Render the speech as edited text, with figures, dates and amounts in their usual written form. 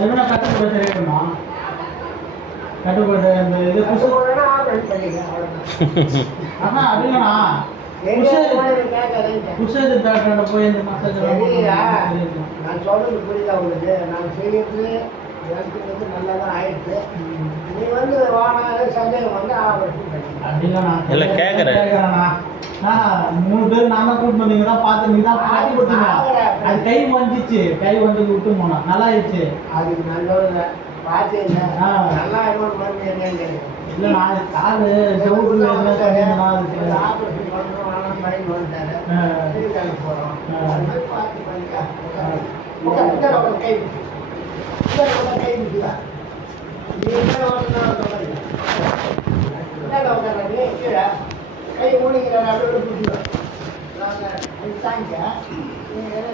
எதுனா கட்டுப்பட தெரியுமா? கட்டுப்பட இந்த இது புஷ் போனா ஆபரேட் பண்ணிக்கலாம் அவ்வளவுதான். ஆனா அதுனா புஷ் இது பேட்டர்ல போய் இந்த மசாஜ் சரியா நான் சொல்றது புரியுதா உங்களுக்கு? நான் செய்யறது எனக்கு வந்து நல்லா தான் ஆயிடுச்சு. நீ வந்து வாங்க சந்தேகம் வந்து ஆபரேட் பண்ணிக்கலாம். அப்படின்னா இல்ல கேக்குறேன். மூணு பேர் நான் தான் கூட்டு வந்தீங்க தான் பார்த்து நீ தான் காட்டி கொடுத்தீங்க. அது கை வந்துச்சு, கை வந்து விட்டு போனா நல்லா ஆயிடுச்சு. அதுக்கு நல்ல பார்த்தீங்க நல்லா இன்னொரு மருந்து என்னன்னு தெரியும். இல்லை நான் காலு செவுட்டு ஆபரேஷன் பண்ணுறோம் ஆனால் பயன் வந்துட்டாரு திருக்காங்க போகிறோம் அது மாதிரி பார்த்து பண்ணிக்கா. இந்த பக்கம் கை இந்த பக்கம் கை பிடிக்குதா? நீ என்ன ஓட்டுனா என்ன கீழே கை மூடிக்கிற நடுவில் பிடிச்சிடும். நாங்கள் தாங்க நீங்கள்